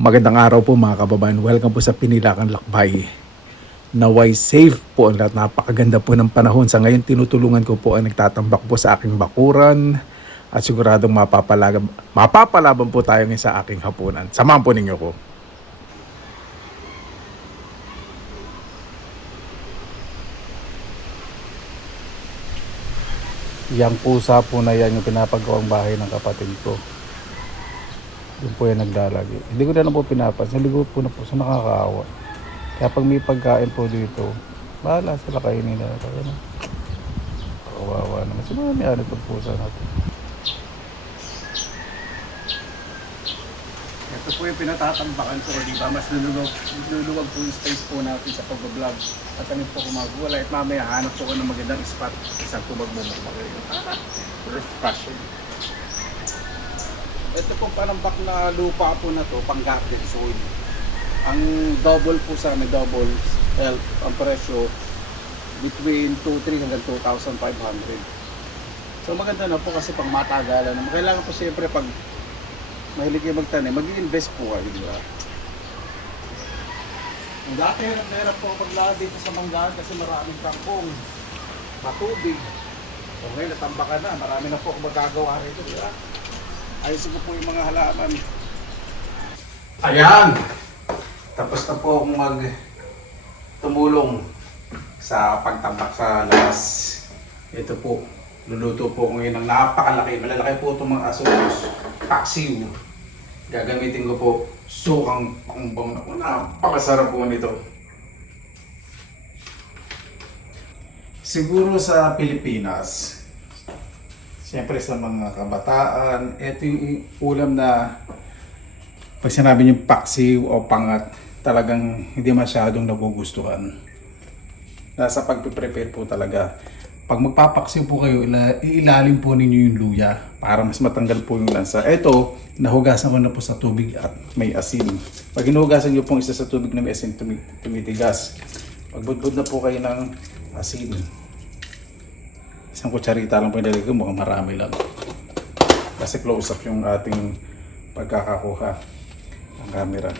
Magandang araw po mga kababayan. Welcome po sa Pinilakan Lakbay. Naway safe po at napakaganda po ng panahon. Sa ngayon tinutulungan ko po ang nagtatambak po sa aking bakuran at siguradong mapapalaban, mapapalaban po tayo ngayon sa aking hapunan. Samahan po ninyo ko. Yang pusa po na yan yung pinapagawang bahay ng kapatid ko. Doon po yan naglalagi. Hindi ko na lang po pinapas. Naligo po na po sa nakakaawa. Kaya pag may pagkain po dito, bahala sila kainin na. Kaya na. Kawawa naman. Sino may ano itong pusa natin? Ito po yung pinatatambakan ko, di ba? Mas luluwag, luluwag po yung space po natin sa pag-vlog. At kami po kumagulay. At mamaya hanap po ko ng magandang spot. Isang po magmumukbang kayo. Refreshing. Ito po panambak na lupa po na to, pang garden soil. Ang double po sa amin, double L, ang presyo between 2,300 hanggang 2,500. So maganda na po kasi pang matagalan. Kailangan po siyempre pag mahilig kayo magtanim, mag-invest po kayo, di ba? Dati hirap-hirap po paglakad dito sa Manggaan kasi maraming kangkong, matubig. O ngayon, natambakan na, marami na po magagawa rito, di ba? Ayusin ko po yung mga halaman. Ayan! Tapos na po akong mag tumulong sa pagtambak sa labas. Ito po, luluto po ko ngayon ng napakalaki. Malalaki po itong mga asos. Paksiw. Gagamitin ko po sukang pangbang na napakasarap po nito. Siguro sa Pilipinas, Siyempre sa mga kabataan, ito yung ulam na pag sinabi niyo paksiw o pangat, talagang hindi masyadong nagugustuhan. Nasa pagpiprepare po talaga. Pag magpapaksiw po kayo, ila- ilalim po ninyo yung luya para mas matanggal po yung lansa. Ito, nahugasan ko na po sa tubig at may asin. Pag hinugasan niyo pong isa sa tubig na may asin, tumi- tumitigas. Pagbudbud na po kayo ng asin. Isang kutsarita lang po yung ko, mukhang marami lang. Kasi close up yung ating pagkakakuha ng camera.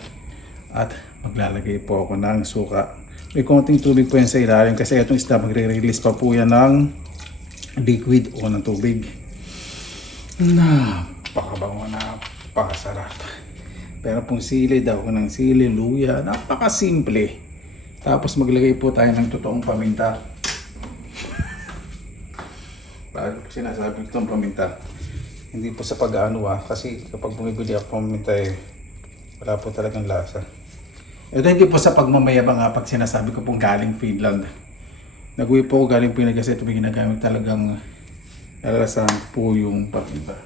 At maglalagay po ako ng suka. May konting tubig po yan sa ilalim kasi itong isda magre-release pa po yan ng liquid o ng tubig. Napakabango, napakasarap. Pero pong sili daw ng sili, luya, napakasimple. Tapos maglagay po tayo ng totoong paminta. Ko sinasabi itong paminta? Hindi po sa pag-ano ah, kasi kapag bumibili ako paminta eh, wala po talagang lasa. Ito hindi po sa pagmamayabang ah, pag sinasabi ko pong galing Finland. Nag-uwi po ako galing Finland kasi ito may ginagamit talagang nalalasahan po yung paminta.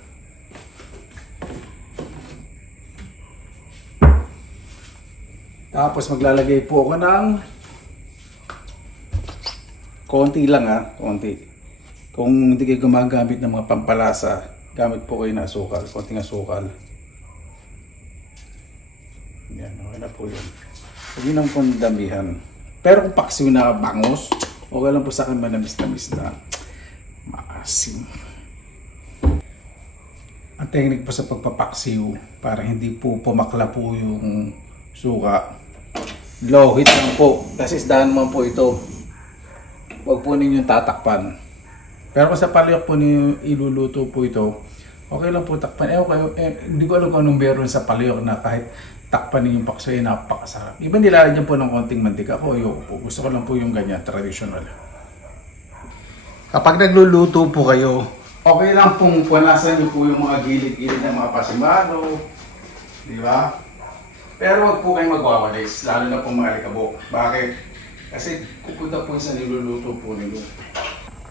Tapos maglalagay po ako ng konti lang ah, konti. Kung hindi kayo gumagamit ng mga pampalasa, gamit po kayo ng asukal, konting asukal. Yan, okay na po yun. Hindi nang pong damihan. Pero kung paksiw na bangos, okay lang po sa akin manamis-namis na maasim. Ang technique po sa pagpapaksiw, para hindi po pumakla po yung suka. Low heat lang po. Kasi isdahan naman po ito. Huwag po ninyong tatakpan. Pero kung sa palyok po niyo iluluto po ito, okay lang po takpan. Eh, okay, eh, hindi ko alam kung anong meron sa palyok na kahit takpan niyo yung pakso ay napakasarap. Iba nilalagyan po ng konting mantika ko. Ayoko po. Gusto ko lang po yung ganyan, traditional. Kapag nagluluto po kayo, okay lang pong punasan niyo po yung mga gilid-gilid ng mga pasimano. Di ba? Pero wag po kayong magwawalis, lalo na pong mga alikabok. Bakit? Kasi pupunta po sa niluluto po nilo.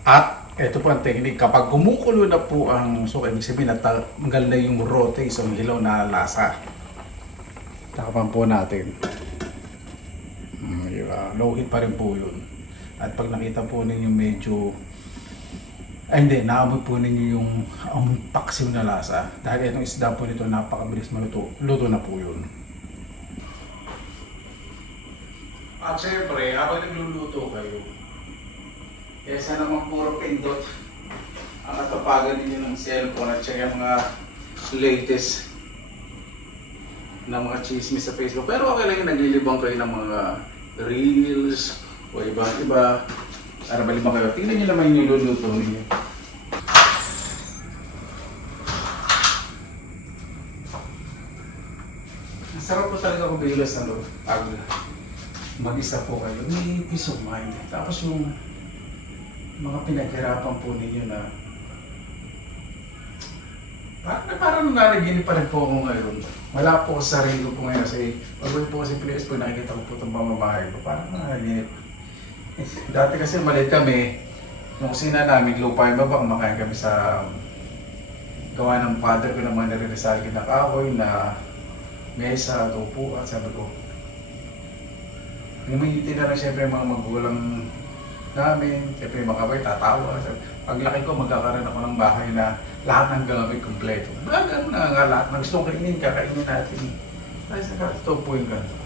At ito po ang technique, kapag gumukulo na po ang suka, ibig sabihin na tanggal na yung rote, isang hilaw na lasa. Takapan po natin. Mm, diba? Low heat pa rin po yun. At pag nakita po ninyo medyo ay hindi, naamoy po ninyo yung amoy paksiw na lasa. Dahil itong isda po nito napakabilis maluto. Luto na po yun. At syempre, habang nagluluto kayo, kesa naman puro pindot ang natapagan ninyo ng cellphone at saka yung mga latest ng mga chismis sa Facebook. Pero okay lang yung naglilibang kayo ng mga reels o ibang iba. Para malibang kayo. Tingnan nyo naman yung niluluto ninyo. Ang sarap po talaga kung bilas ano, pag mag-isa po kayo. May peace of mind. Tapos yung mga pinaghirapan po ninyo na parang, parang nanaginip pa rin po ako ngayon. Wala po sa sarili ko po ngayon kasi pag po kasi Pilipinas po nakikita ko po itong pamamahay ko. Parang nanaginip. Dati kasi maliit kami, yung kusina namin, lupa yung baba, kumakain kami sa gawa ng father ko ng mga nare-recycle na kahoy na mesa, upuan, sabi ko. Humihitin na lang siyempre mga magulang namin, siyempre yung mga kabay, tatawa. Paglaki ko, magkakaroon ako ng bahay na lahat ng gamit kompleto. Ba, na nga lahat. Na gusto kainin, kakainin natin. Ay, saka, ito po yung ganito.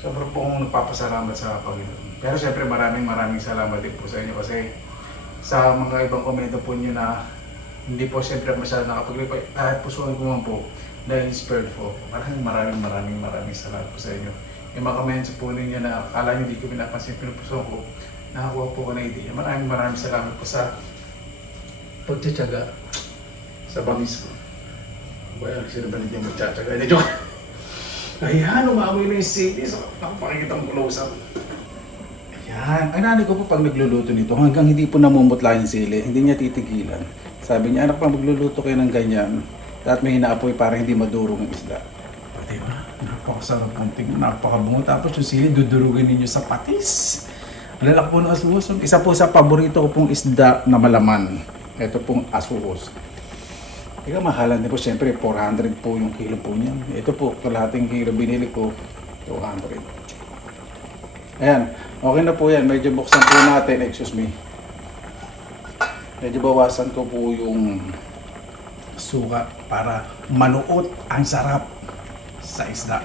Sobrang po akong nagpapasalamat sa Panginoon. Pero siyempre maraming maraming salamat din po sa inyo kasi sa mga ibang komento po niyo na hindi po siyempre masyado nakapag-reply. Kahit pusuan ko man po, na-inspired po. Maraming maraming maraming maraming salamat po sa inyo. Yung mga comments po ninyo na akala nyo hindi ko pinapansin, pinupusuan ko, nakakuha po ko na idea. Maraming maraming salamat po sa pagtsatsaga sa bangis ko. Well, sino ba hindi magtsatsaga? Hindi, joke. Ayan, umamoy na yung sili. So, nakapakikita mo close up. Ayan. Ang nanay ko po pag nagluluto nito, hanggang hindi po namumutla yung sili, hindi niya titigilan. Sabi niya, anak pa magluluto kayo ng ganyan. At may hinaapoy para hindi madurog ang isda. O, diba? Napakasarap ng tingnan, napakabungo. Tapos yung sili, dudurugin ninyo sa patis. Lalak po ng asuhos. Isa po sa paborito ko pong isda na malaman. Ito pong asuhos. Teka, mahalan din po. Siyempre, 400 po yung kilo po niyan. Ito po, kalahating kilo binili ko, 200. Ayan, okay na po yan. Medyo buksan po natin. Excuse me. Medyo bawasan ko po yung suka para manuot ang sarap sa isda.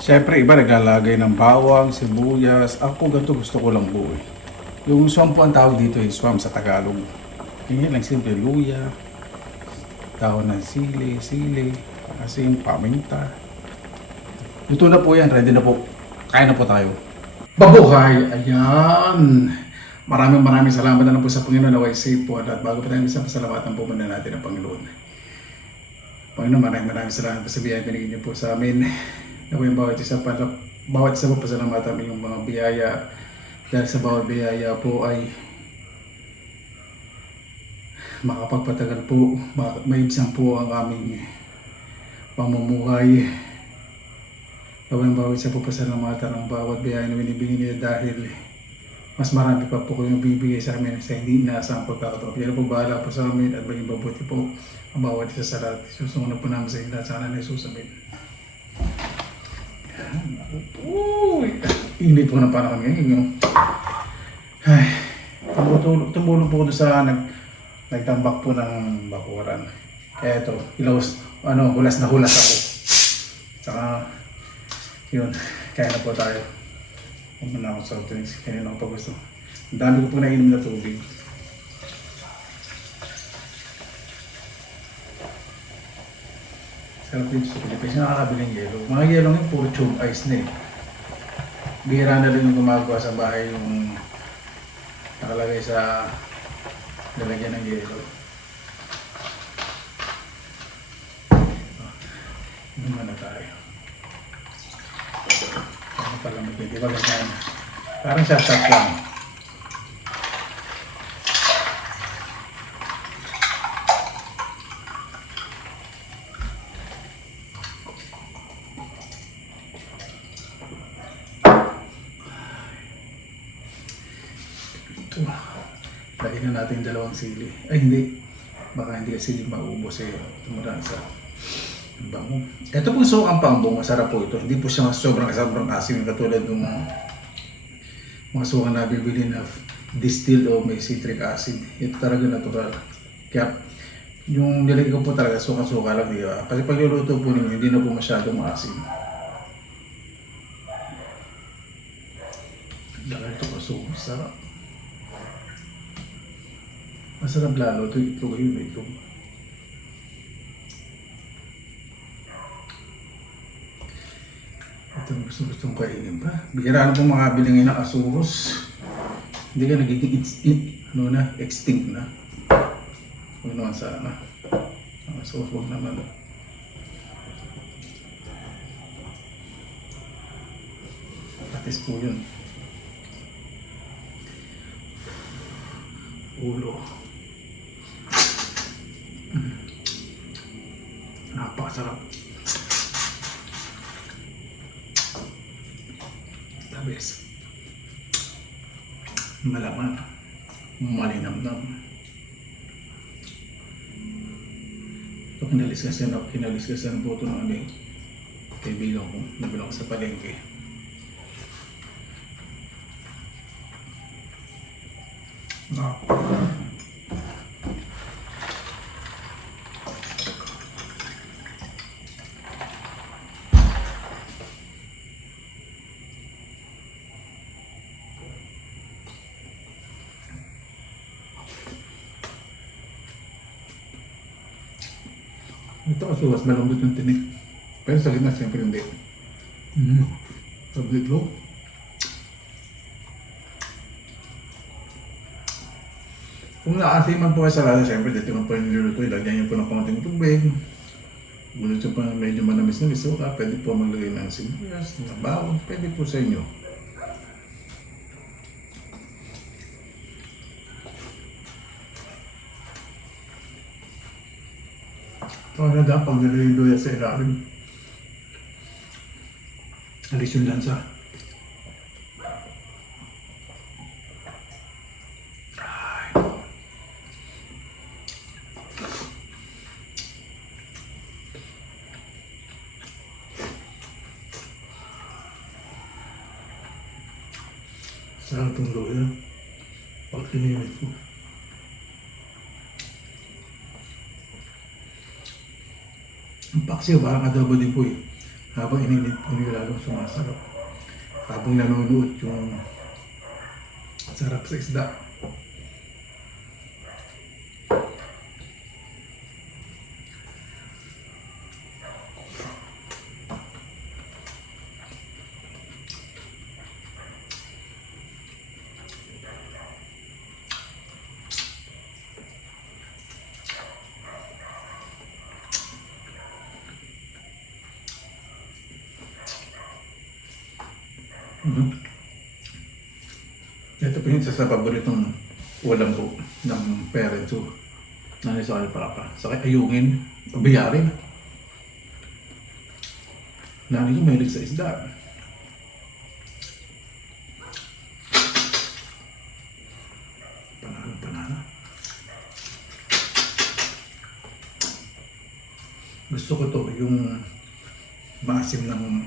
Siyempre, iba naglalagay ng bawang, sibuyas. Ako ganito gusto ko lang po eh. Yung swam po ang tawag dito eh, swam sa Tagalog. Ganyan lang simple, luya, dahon ng sili, sili, asin, paminta. Luto na po yan, ready na po. Kaya na po tayo. Babuhay! Ayan! Maraming maraming salamat na lang po sa Panginoon na way safe po. At bago pa tayo isang pasalamatan po muna natin ang Panginoon. Panginoon, maraming maraming salamat po sa biyaya binigyan niyo po sa amin. Nawa yung bawat isa pa, bawat isa po pasalamatan yung mga biyaya. Dahil sa bawat biyaya po ay makapagpatagal po, maibsan po ang aming pamumuhay. Gawin bawat isa po pasalamatan ang bawat biyaya na binibigyan niya dahil mas marami pa po kayong bibigay sa amin sa hindi inaasang pagkakataon. Kaya po bahala po sa amin at maging mabuti po bawat isa sa lahat. Susunod po namin sa inyo. Sana na isusunod. Uy, init po ng panahon ngayon. Yung, ay, tumutulong, tumulong po ko sa nag, nagtambak po ng bakuran. Kaya ito, ilawas, ano, hulas na hulas po. Saka, yun, kaya na po tayo. Huwag na ako sa drinks, kaya na ako pa gusto. Ang dami ko po nainom na tubig. Sarap dito sa Pilipinas, nakakabili ng yelo. Mga yelo ngayon, puro tube ice na eh. Bihira na rin yung gumagawa sa bahay yung nakalagay sa lalagyan ng yelo. Inuman na tayo. Ano pala ba ganyan? Parang shot-shot lang. Ito. Lagyan na natin dalawang sili. Ay, hindi. Baka hindi kasi maubos eh. Tumura sa ang bango. Ito pong sukang pambong, masarap po ito. Hindi po siya sobrang sobrang asim katulad ng mga mga sukang na bibili na distilled o may citric acid. Ito talaga natural. Kaya yung nilagay ko po talaga suka-suka lang. Di ba? Kasi pagluluto po ninyo, hindi na po masyadong maasim. Dahil ito pa suka, sarap. Masarap lalo ito, itlog yun, itlog. Ito ang gusto gustong kainin pa. Bihiraan pong makabili ngayon ng asuros. Hindi ka nagiging extinct, ano na, extinct na. Huwag naman sana. Ang asuros, huwag naman. Na. Patis po yun. Ulo. Napakasarap. Tabis. Malaman. Malinamnam. Ito kinaliskasan ako. Kinaliskasan po ito ng aming kaibigan ko. Nabilang ko sa palengke. Napaka. Ito kasi was malambot yung tinik. Pero sa gitna siyempre hindi. Mm. Tablet lo. Kung naasiman po kayo sa lasa, siyempre dito man po yung niluluto. Ilagyan niyo po ng konting tubig. Gusto nyo pa medyo manamis na miso ka, pwede po maglagay ng sibuyas, ng bawang, pwede po sa inyo. Para dapat pag nilagay yung luya sa ilalim. Alis yung lansa. Ay. Sarap itong luya. Pag kinimit ko. Paksiw, parang adobo din po eh. Habang ininit po nyo lalong sumasarap. Habang nanonood yung sarap sa isda. Sa paboritong ulam ko ng parents ko. Nanay sa kanya papa. Sa kaya ayungin, pabayarin. Nanay ko mahilig sa isda. Panalo, panalo. Gusto ko to, yung maasim ng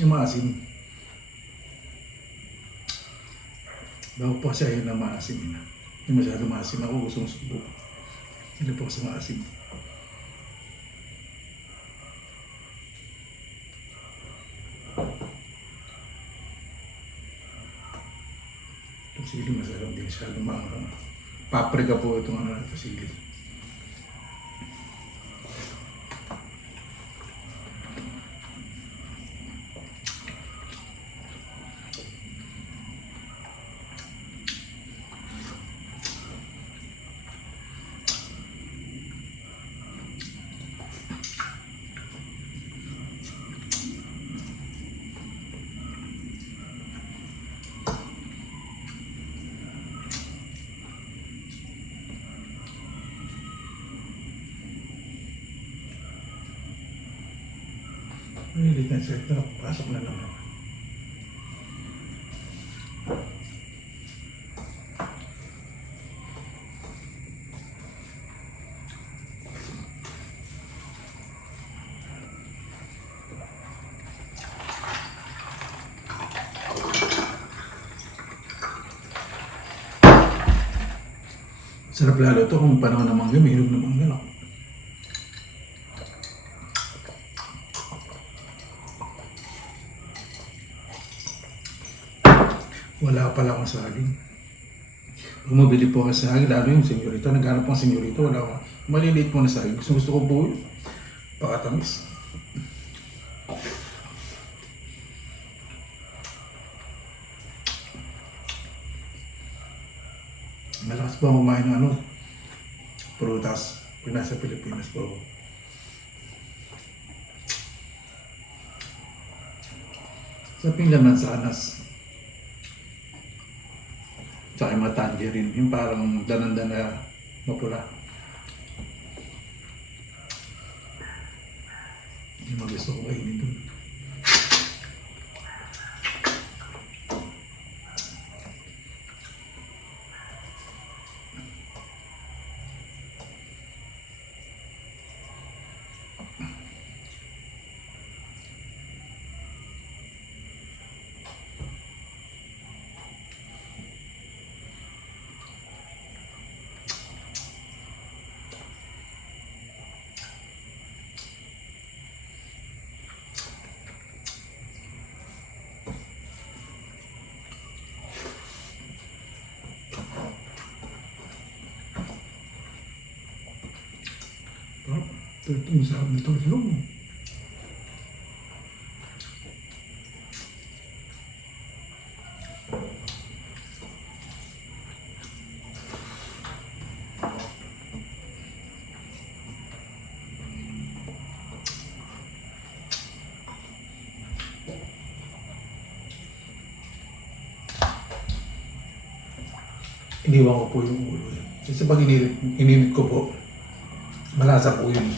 yung maasim Bago pa siya yun na maasim na. Hindi masyado maasim. Ako gustong subo. Hindi po sa maasim. Itong sili masarap din siya. Lumangang. Paprika po itong ano ito sili. Mahilig na siya. Pero pasok na naman. Sarap lalo to kung panahon ng mangga, may ng mangga lang. Wala pala akong saging. Kung mabili po ako sa saging, lalo yung senyorita, naghanap ang senyorita, wala ako. Maliliit po na saging. Gusto, gusto ko po yun. Pakatamis. Po ako kumain ng ano, prutas. Pag nasa Pilipinas po ako. Sa pinggan sa anas. Tsaka yung mga tangerine. Yung parang danan-dana mapula. Yung mga gusto ko kainin dun. Sarap. Ito, ito, masarap nito. Sarap. Iniwan ko po yung ulo. Kasi pag ininit, ininit ko po, malasa po yun.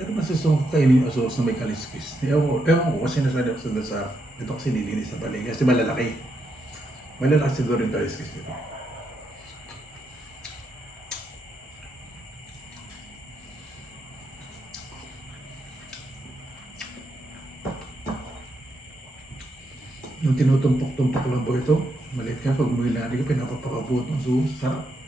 Pero yung asos na may kaliskis. Ewan ko, ewan ko kasi nasa sa sa ito kasi nilinis sa paligid. Kasi malalaki. Malalaki siguro yung kaliskis dito. Yung tinutumpok-tumpok lang po ito, maliit ka, pag umuwi lang ka, pinapapakabuot ng suso. Sarap.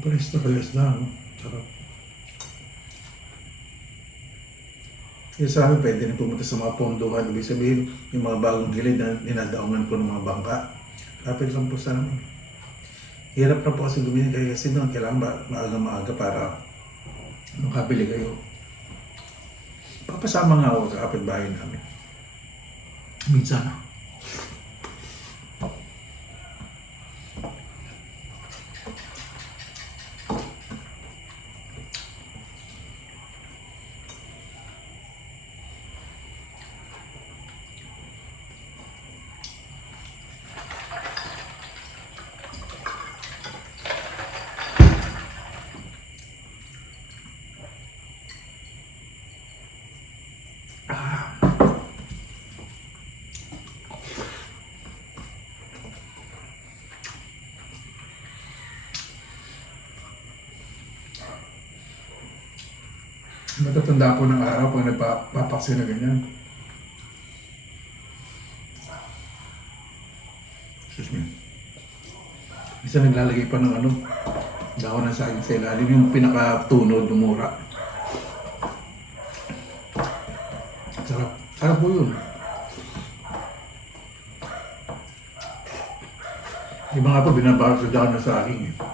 Pares na pares na, no? Sarap. Kaya sa amin, pwede rin pumunta sa mga pondohan. Ibig sabihin, yung mga bagong gilid na ninadaungan ko ng mga bangka. Kapit lang po sa amin. Hirap na po kasi guminin kayo kasi noon. Kailangan ba maaga-maaga para makabili kayo. Papasama nga ako sa kapitbahay namin. Minsan. Matatanda po ng araw pag nagpapaksin na ganyan. Excuse me. Isa naglalagay pa ng ano, dahon ng saging sa ilalim, yung pinakatunod ng mura. Sarap. Sarap po yun. Yung mga po, binabawal sa dahon ng saging eh.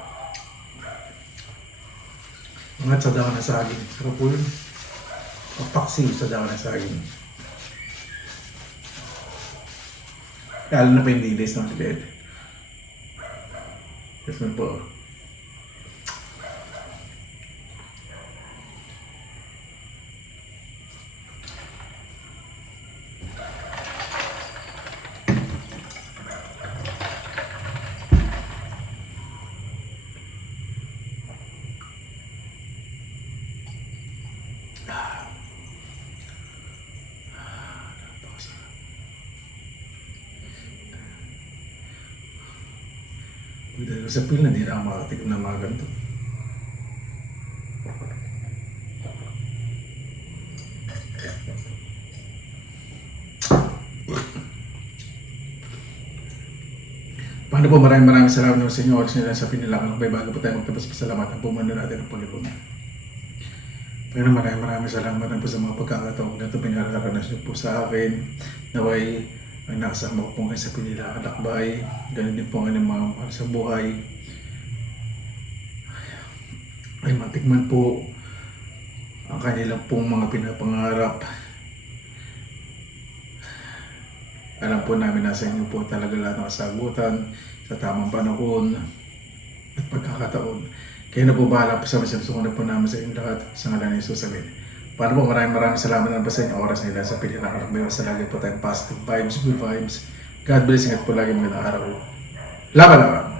Mga sa dahon ng saging. Sarap po yun. Papaksi sa dahon ng saging. Lalo na pa yung dilis ng bed. Yes, man po. Dahil sa pil, hindi na ako makatikim ng mga ganito. Paano po maraming maraming salamat naman sa inyo oras nila sa pinilakan ng bago po tayo magtapos pasalamatan po muna natin ang Panginoon. Panginoon maraming maraming salamat na po sa mga pagkakataong na ito pinararanas niyo po sa akin. Naway ang nakasama ko po ngayon sa pinilakan lakbay. Ganun din po ang inyong mga mahal sa buhay. Ay matikman po ang kanilang pong mga pinapangarap. Alam po namin nasa inyo po talaga lahat ng kasagutan sa tamang panahon at pagkakataon. Kaya na po bahala po sa mga sumunod po namin sa inyo lahat sa ngalan ni Jesus. Amen. Paano po maraming maraming salamat na po sa inyo oras nila sa pinilakang may sa lagi po tayong positive vibes, good vibes. God bless ingat po lagi magandang araw. Laban laban!